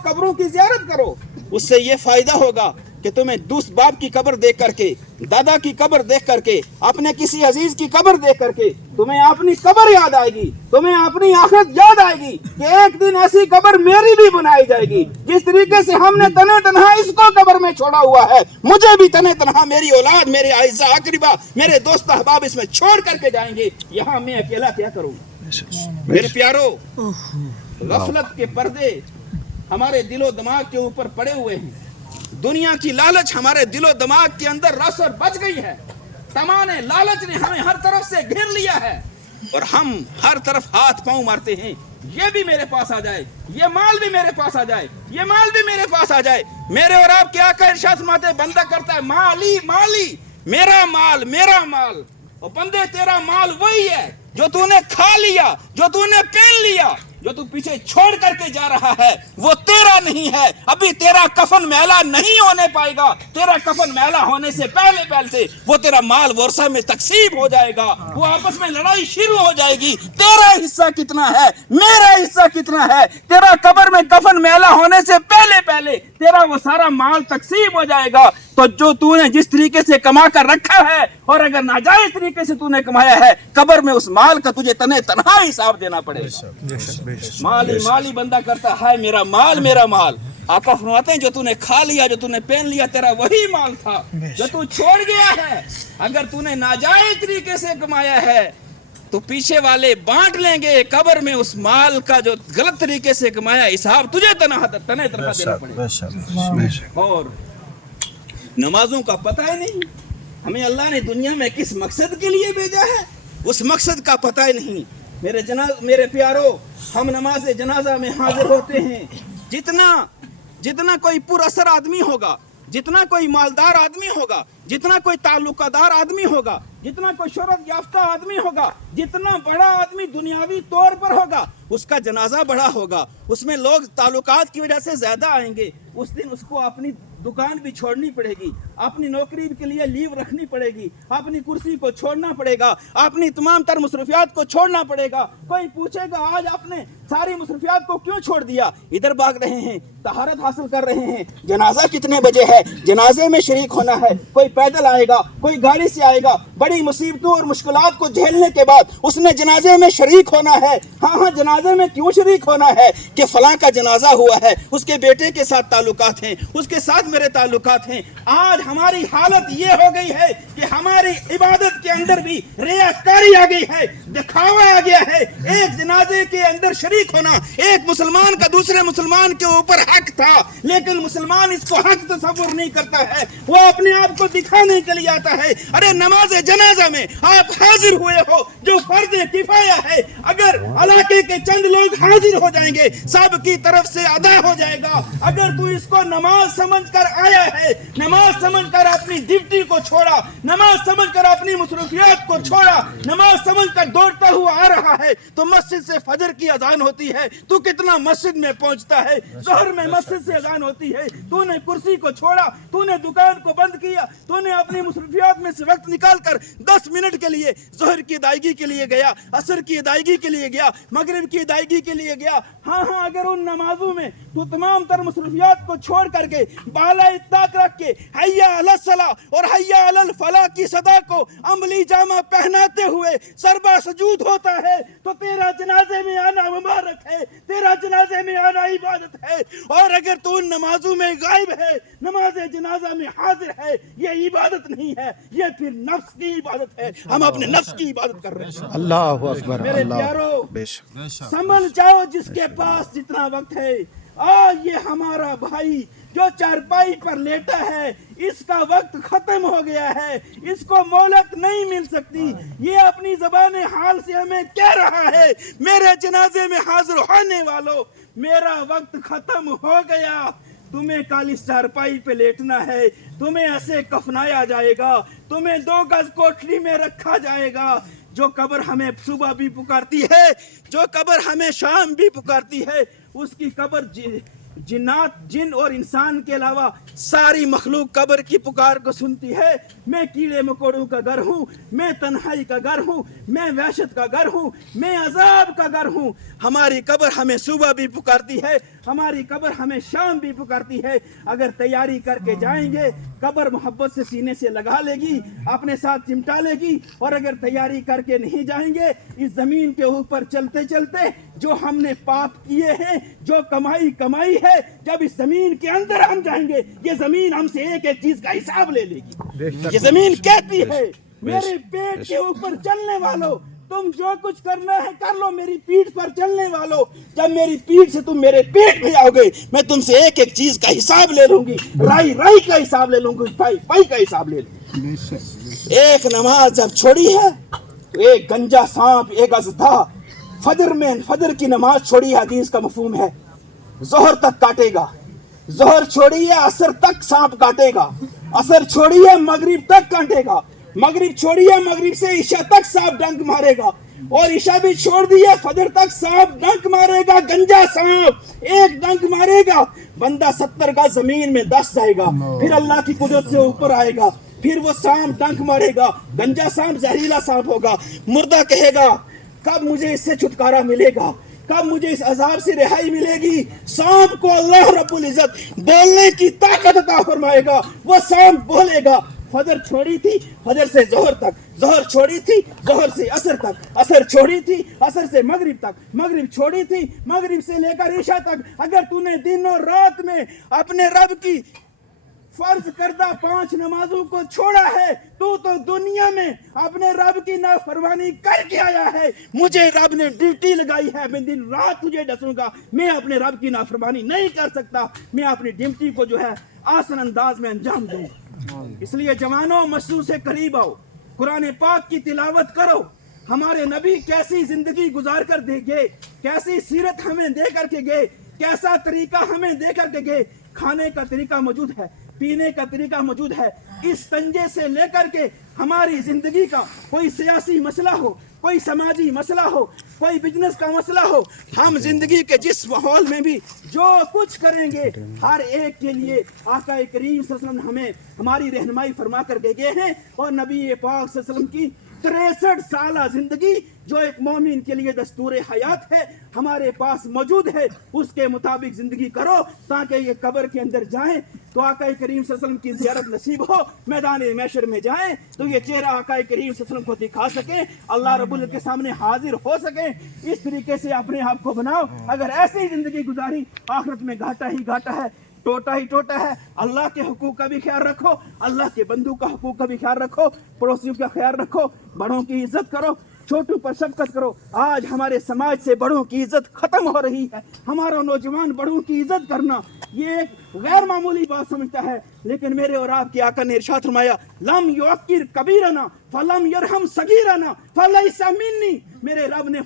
कब्रों की ज़ियारत करो। उससे ये फायदा होगा कि तुम्हें दूस बाप की कब्र देख करके, दादा की कब्र देख करके, अपने किसी अजीज की कब्र देख करके तुम्हें अपनी कब्र याद आएगी, तुम्हें अपनी आखिरत याद आएगी कि एक दिन ऐसी कब्र मेरी भी बनाई जाएगी। जिस तरीके से हमने तने तनहा इसको कब्र में छोड़ा हुआ है, मुझे भी तने तनहा मेरी औलाद, मेरे आइज़ा अकरीबा, मेरे दोस्त अहबाब इसमें छोड़ करके जाएंगे। यहाँ मैं अकेला क्या करूँ? मेरे प्यारो, गफलत के पर्दे हमारे दिलो दिमाग के ऊपर पड़े हुए हैं। दुनिया की लालच हमारे दिलो दिमाग के अंदर रस और बच गई है। तमाने लालच ने हमें हर तरफ से घेर लिया है और हम हर तरफ हाथ पांव मारते हैं। ये भी मेरे पास आ जाए, ये माल भी मेरे पास आ जाए, ये माल भी मेरे पास आ जाए। मेरे और आप क्या कर इरशाद फरमाते, बंदा करता है माली माली, मेरा माल मेरा माल। और बंदे तेरा माल वही है जो तूने खा लिया, जो तूने पहन लिया, जो तू पीछे छोड़ करके जा रहा है वो तेरा नहीं है। अभी तेरा कफन मैला नहीं होने पाएगा। तेरा कफन मैला होने से पहले से वो तेरा माल वर्षा में तकसीम हो जाएगा। वो आपस में लड़ाई शुरू हो जाएगी। तेरा हिस्सा कितना है, मेरा हिस्सा कितना है। तेरा कब्र में कफन मैला होने से पहले तेरा वो सारा माल तकसीम हो जाएगा। तो जो तूने जिस तरीके से कमा कर रखा है और अगर नाजायज तरीके से तूने कमाया है, कब्र में उस माल का तुझे तने तनहा हिसाब देना पड़ेगा। माली माली बंदा करता है मेरा माल मेरा माल। आका फरमाते हैं जो तूने खा लिया, जो तूने पहन लिया, तेरा वही माल था जो तू छोड़ गया है। अगर तूने नाजायज तरीके से कमाया है तो पीछे वाले बांट लेंगे कब्र में उस माल का जो गलत तरीके से कमाया हिसाब तुझे तने तनहा देना पड़ेगा। और नमाजों का पता ही नहीं, हमें अल्लाह ने दुनिया में किस मकसद के लिए भेजा है उस मकसद का पता ही नहीं। मेरे प्यारो, हम नमाज जनाजा में हाजिर होते हैं। जितना कोई पुरअसर आदमी होगा, जितना कोई मालदार आदमी होगा, जितना कोई ताल्लुकादार आदमी होगा, जितना कोई शोहरत याफ्ता आदमी होगा, जितना बड़ा आदमी दुनियावी तौर पर होगा, उसका जनाजा बड़ा होगा। उसमें लोग ताल्लुकात की वजह से ज्यादा आएंगे। उस दिन उसको अपनी दुकान भी छोड़नी पड़ेगी, अपनी नौकरी के लिए लीव रखनी पड़ेगी, अपनी कुर्सी को छोड़ना पड़ेगा, अपनी तमाम तर मुसरफियात को छोड़ना पड़ेगा। कोई पूछेगा आज आपने सारी मुसरफियात को क्यों छोड़ दिया? इधर भाग रहे हैं, तहारत हासिल कर रहे हैं। जनाजा कितने बजे है? जनाजे में शरीक होना है। कोई पैदल आएगा, कोई गाड़ी से आएगा। बड़ी मुसीबतों और मुश्किलात को झेलने के बाद उसने जनाजे में शरीक होना है। हाँ, जनाजे में क्यों शरीक होना है कि फलां का जनाजा हुआ है, उसके बेटे के साथ ताल्लुकात हैं, उसके साथ मेरे ताल्लुकात हैं। आज हमारी हालत ये हो गई है कि हमारी इबादत के अंदर भी रियाकारी आ गई है, दिखावा आ गया है। एक जनाजे के अंदर शरीक होना, एक मुसलमान का दूसरे मुसलमान के ऊपर हक था, लेकिन मुसलमान इसको हक तस्वुर नहीं करता है, वो अपने आप को दिखाने के लिए आता है। अरे नमाज जनाजा में आप हाजिर हुए हो, जो फर्ज किफाया है, अगर इलाके के चंद लोग हाजिर हो जाएंगे सब की तरफ से अदा हो जाएगा। अगर तू इसको नमाज समझकर आया है, नमाज समझकर अपनी ड्यूटी को छोड़ा, नमाज समझकर अपनी मुसरूफियात को छोड़ा, नमाज समझकर दौड़ता हुआ आ रहा है, तो मस्जिद से फजर की अजान होती है, तू कितना मस्जिद में पहुंचता है। जोहर में मस्जिद से अजान होती है, तूने कुर्सी को छोड़ा, तूने दुकान को बंद किया, तूने अपनी मुसरूफियात में से वक्त निकाल कर 10 मिनट के लिए जोहर की अदायगी के लिए गया, असर की अदायगी के लिए गया, मगरिब की अदायगी के लिए गया। हाँ, अगर उन नमाजों में तू तमाम तर मुसरूफियात को छोड़ करके बाला इत्ताक रख के हय्या अलल सला और हय्या अलल फला की सदा को अमली जामा पहनाते हुए सरबा सजूद होता है, तो तेरा जनाजे में आना मुबारक है, तेरा जनाजे में आना इबादत है। और अगर तू नमाजों में गायब है, नमाज जनाजा में हाजिर है, ये इबादत नहीं है, ये फिर नफ्स की इबादत है। हम अपने नफ्स की इबादत कर रहे हैं। अल्लाहु अकबर। मेरे प्यारो, समझ जाओ जिसके पास जितना वक्त है। ये हमारा भाई जो चारपाई पर लेटा है, इसका वक्त खत्म हो गया है, इसको मोहलत नहीं मिल सकती। ये अपनी ज़बान हाल से हमें कह रहा है, मेरे जनाजे में हाजिर होने वालों, मेरा वक्त खत्म हो गया। तुम्हें कल इस चारपाई पे लेटना है, तुम्हें ऐसे कफनाया जाएगा, तुम्हें 2 गज कोठरी में रखा जाएगा। जो कब्र हमें सुबह भी पुकारती है, जो कब्र हमें शाम भी पुकारती है, उसकी कब्र जिन्नात, जिन और इंसान के अलावा सारी मखलूक कब्र की पुकार को सुनती है। मैं कीड़े मकोड़ों का घर हूँ, मैं तन्हाई का घर हूँ, मैं वहशत का घर हूँ, मैं अजाब का घर हूँ। हमारी कब्र हमें सुबह भी पुकारती है, हमारी कब्र हमें शाम भी पुकारती है। अगर तैयारी करके जाएंगे, कब्र मोहब्बत से सीने से लगा लेगी, अपने साथ चिमटा लेगी। और अगर तैयारी करके नहीं जाएंगे, इस जमीन के ऊपर चलते चलते जो हमने पाप किए हैं, जो कमाई है, जब इस जमीन के अंदर हम जाएंगे, ये जमीन हमसे एक एक चीज का हिसाब ले लेगी। ये जमीन कहती है, मेरे पेट के ऊपर चलने वालों, तुम जो कुछ करना है कर लो, मेरी पीठ पर चलने वालों, जब मेरी पीठ से तुम मेरे पेट में आओगे, मैं तुमसे एक एक चीज का हिसाब ले लूंगी। राई का हिसाब ले लूंगी, पाई का हिसाब ले लूंगी। एक नमाज जब छोड़ी है तो एक गंजा सांप, एक अज़दा फजर की नमाज छोड़ी, हदीस का मफहूम है जोहर तक काटेगा। जोहर छोड़ी है, असर तक सांप काटेगा। असर छोड़ी है, मगरिब तक काटेगा। मगरिब छोड़ी है, मगरिब से ईशा तक सांप डंक मारेगा। और ईशा भी छोड़ दी है, फजर तक सांप डंक मारेगा। गंजा सांप एक डंक मारेगा, बंदा 70 का जमीन में दस जाएगा। फिर अल्लाह की कुदरत से ऊपर आएगा, फिर वो सांप डंक मारेगा। गंजा सांप जहरीला सांप होगा। मुर्दा कहेगा, कब मुझे इससे छुटकारा मिलेगा, कब मुझे इस अजाब से रिहाई मिलेगी। सांप को अल्लाह रब्बुल इज्जत बोलने की ताकत अता फरमाएगा। वो सांप बोलेगा, फजर छोड़ी थी, फजर से जोहर तक, जोहर छोड़ी थी, जोहर से असर तक, असर छोड़ी थी, असर से मगरिब तक, मगरिब छोड़ी थी, मगरिब से लेकर ईशा तक। अगर तूने दिन और रात में अपने रब की फर्ज करदा 5 नमाजों को छोड़ा है, तू तो दुनिया में अपने रब की नाफरमानी करके आया है। मुझे रब ने ड्यूटी लगाई है, मैं दिन रात तुझे डसूंगा। मैं अपने रब की नाफरमानी नहीं कर सकता, मैं अपनी ड्यूटी को जो है आसान अंदाज में अंजाम दूं। इसलिए जवानों, मशरू से करीब आओ, कुरान पाक की तिलावत करो। हमारे नबी कैसी जिंदगी गुजार कर दे गए, कैसी सीरत हमें दे करके गए, कैसा तरीका हमें दे करके गए। खाने का तरीका मौजूद है, पीने का तरीका मौजूद है। इस तंजे से लेकर के हमारी जिंदगी का कोई सियासी मसला हो, कोई समाजी मसला हो, कोई बिजनेस का मसला हो, हम जिंदगी के जिस माहौल में भी जो कुछ करेंगे, हर एक के लिए आका करीम सल्लल्लाहु अलैहि वसल्लम हमें हमारी रहनुमाई फरमा कर दे गए हैं। और नबी पाक सल्लल्लाहु अलैहि वसल्लम की 63 साल जिंदगी जो एक मोमिन के लिए दस्तूर हयात है, हमारे पास मौजूद है। उसके मुताबिक जिंदगी करो ताकि ये कब्र के अंदर जाएं तो आका करीम सल्लल्लाहु अलैहि वसल्लम की ज़ियारत नसीब हो। मैदान महशर में जाएं तो ये चेहरा आका करीम सल्लल्लाहु अलैहि वसल्लम को दिखा सके, अल्लाह रब्बुल के सामने हाजिर हो सके। इस तरीके से अपने आप को बनाओ। अगर ऐसी ही जिंदगी गुजारी, आखिरत में घाटा ही घाटा है, टोटा ही टोटा है। अल्लाह के हुकूक का भी ख्याल रखो, अल्लाह के बंदू का हुकूक का भी ख्याल रखो, पड़ोसियों का ख्याल रखो, बड़ों की इज्जत करो, छोटों पर शफकत करो। आज हमारे समाज से बड़ों की इज्जत खत्म हो रही है। हमारा नौजवान बड़ों की इज्जत करना ये एक गैर मामूली बात समझता है, लेकिन मेरे और आपके आका ने इरशाद फरमाया, लम युअक्किर कबीरना फलम यरहम सगीरना फलैसा मिन्नी। मेरे रब ने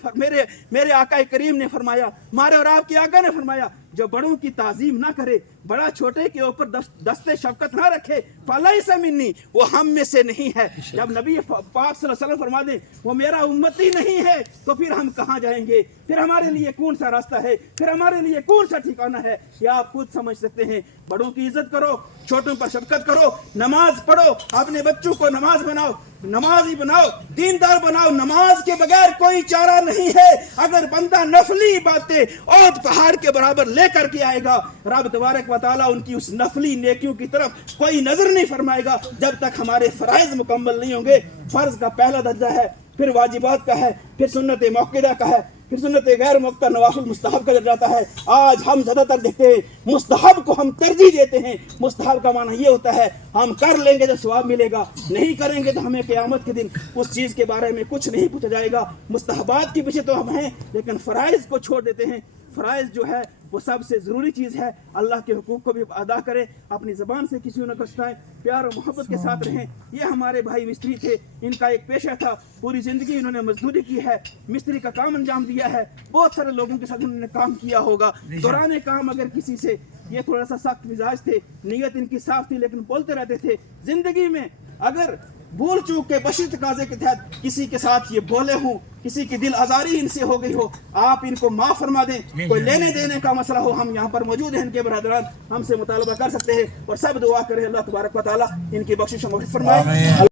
मेरे आका करीम ने फरमाया, हमारे और आपके आका ने फरमाया, जो बड़ों की ताजीम ना करे, बड़ा छोटे के ऊपर दस्ते शफकत ना रखे, फलैसा मिन्नी, वो हम में से नहीं है। जब नबी पाक सल्लल्लाहु अलैहि वसल्लम फरमा दे वो मेरा उम्मती नहीं है, तो फिर हम कहाँ जाएंगे? फिर हमारे लिए कौन सा रास्ता है? फिर हमारे लिए कौन सा ठिकाना है? ये आप खुद समझ सकते हैं। बड़ों की इज्जत करो, छोटों पर शफकत करो, नमाज पढ़ो, अपने बच्चों को नमाज बनाओ, नमाजी बनाओ, दीनदार बनाओ। नमाज के बगैर कोई चारा नहीं है। अगर बंदा नफली बातें और पहाड़ के बराबर लेकर के आएगा, रब तबारक व तआला उनकी उस नफली नेकियों की तरफ कोई नजर नहीं फरमाएगा जब तक हमारे फराइज मुकम्मल नहीं होंगे। फर्ज का पहला दर्जा है, फिर वाजिबात का है, फिर सुन्नत मौक़िदा का है, फिर सुन्नत गैर मौक़िदा नवाफिल मुस्तहब का जाता है। आज हम ज़्यादातर देखते हैं मुस्तहब को हम तरजीह देते हैं। मुस्तहब का माना ये होता है हम कर लेंगे तो सवाब मिलेगा, नहीं करेंगे तो हमें क़यामत के दिन उस चीज़ के बारे में कुछ नहीं पूछा जाएगा। मुस्तहबात के पीछे तो हम हैं, लेकिन फ़राइज़ को छोड़ देते हैं। फ़राइज़ जो है वो सबसे ज़रूरी चीज़ है। अल्लाह के हुकूक को भी अदा करें, अपनी ज़बान से किसी को न कष्टाएं, प्यार और मोहब्बत के साथ रहें। ये हमारे भाई मिस्त्री थे, इनका एक पेशा था, पूरी ज़िंदगी इन्होंने मजदूरी की है, मिस्त्री का काम अंजाम दिया है। बहुत सारे लोगों के साथ उन्होंने काम किया होगा। दौरान काम अगर किसी से ये थोड़ा सा सख्त मिजाज थे, नीयत इनकी साफ थी, लेकिन बोलते रहते थे। ज़िंदगी में अगर भूल चूक के बशी तकाजे के तहत किसी के साथ ये बोले हूँ, किसी की दिल आजारी इनसे हो गई हो, आप इनको माफ फरमा दें। कोई लेने देने का मसला हो, हम यहाँ पर मौजूद हैं, इनके बरदरान हमसे मुतालबा कर सकते हैं, और सब दुआ करें अल्लाह तबारक व तआला इनकी बख्शिश फरमाए।